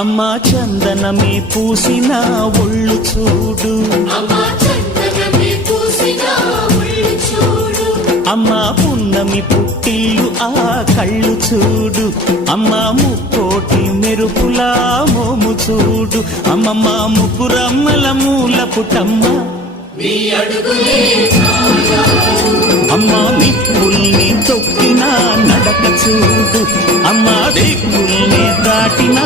అమ్మా చందనమే పూసిన ఒళ్ళు చూడు, అమ్మా పున్నమి పుట్టిల్లు ఆ కళ్ళు చూడు, అమ్మా ముక్కోటి మెరుపులా మోము చూడు, అమ్మమ్మ ముగ్గురమ్మల మూల పుటమ్మ అమ్మా నిప్పుల్ని తొక్కిన నడక చూడు, అమ్మా దిక్కుల్ని దాటిన